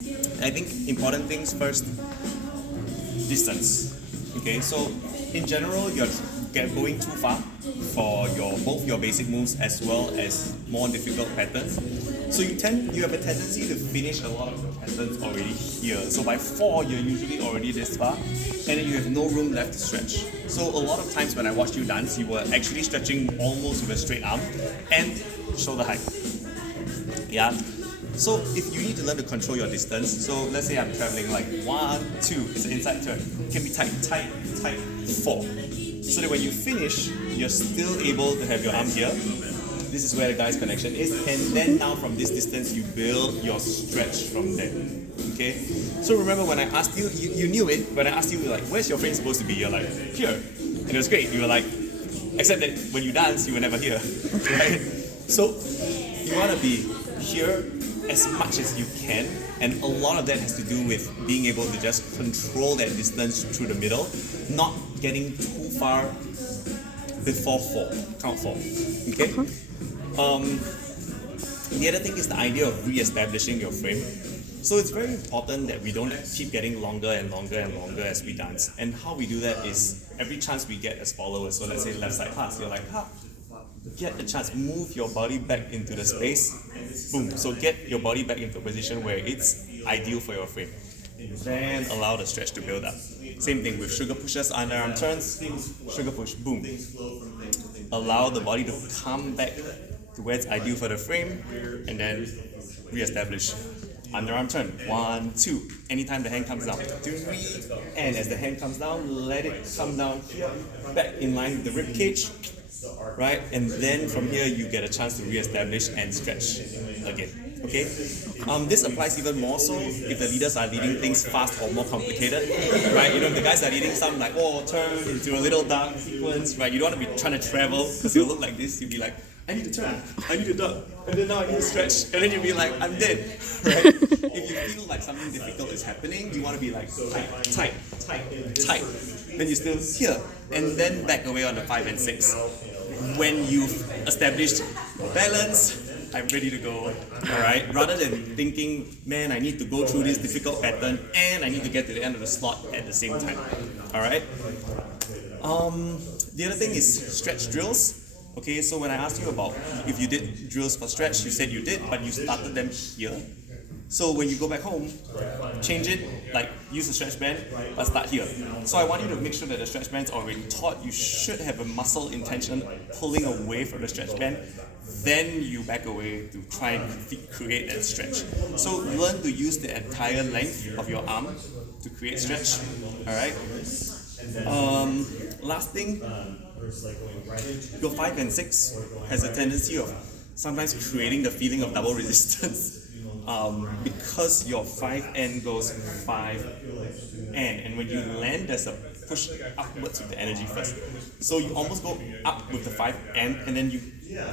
I think important things first, distance. Okay, so in general, you're going too far for both your basic moves as well as more difficult patterns. So you have a tendency to finish a lot of your patterns already here. So by 4, you're usually already this far, and then you have no room left to stretch. So a lot of times when I watched you dance, you were actually stretching almost with a straight arm and shoulder height. Yeah. So if you need to learn to control your distance, so let's say I'm traveling like 1, 2, it's an inside turn. It can be tight, 4. So that when you finish, you're still able to have your arm here. This is where the guy's connection is, and then now from this distance, you build your stretch from there. Okay? So remember when I asked you, you knew it, when I asked you like, where's your frame supposed to be? You're like, here. And it was great. You were like, except that when you dance, you were never here. Right? So you want to be here as much as you can, and a lot of that has to do with being able to just control that distance through the middle, not getting too far before 4, count 4. Okay? The other thing is the idea of re-establishing your frame. So it's very important that we don't keep getting longer and longer and longer as we dance. And how we do that is every chance we get as followers, so let's say left side pass, you're like, get a chance, move your body back into the space, boom. So get your body back into a position where it's ideal for your frame. Then allow the stretch to build up. Same thing with sugar pushes, underarm turns, sugar push, boom. Allow the body to come back to where it's ideal for the frame, and then re-establish. Underarm turn, 1, 2. Anytime the hand comes down, 3, and as the hand comes down, let it come down here, back in line with the rib cage. Right, and then from here you get a chance to re-establish and stretch again. Okay, this applies even more so if the leaders are leading things fast or more complicated. Right, you know, the guys are leading some like turn into a little dark sequence. Right, you don't want to be trying to travel because you'll look like this. You'll be like, I need to turn, I need to duck, and then now I need to stretch, and then you'll be like, I'm dead. Right? If you feel like something difficult is happening, you want to be like tight. Then you still here, and then back away on the 5 and 6. When you've established balance, I'm ready to go. Alright? Rather than thinking, man, I need to go through this difficult pattern and I need to get to the end of the slot at the same time. Alright? The other thing is stretch drills. Okay, so when I asked you about if you did drills for stretch, you said you did, but you started them here. So when you go back home, change it, like use the stretch band, but start here. So I want you to make sure that the stretch band's already taut. You should have a muscle intention pulling away from the stretch band. Then you back away to try and create that stretch. So learn to use the entire length of your arm to create stretch. Alright? Last thing, your 5 and 6 has a tendency of sometimes creating the feeling of double resistance. Because your 5 end goes 5 and when you land, there's a push upwards with the energy first. So you almost go up with the 5 and then you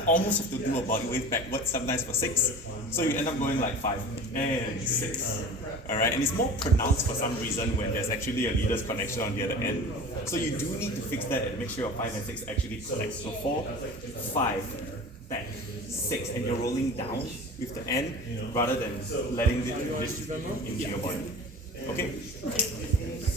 almost have to do a body wave backwards sometimes for 6. So you end up going like 5 and 6. Alright, and it's more pronounced for some reason when there's actually a leader's connection on the other end. So you do need to fix that and make sure your 5 and 6 actually connect. So 4, 5, back, 6, and you're rolling down with the end rather than letting it distribute into your body. Okay?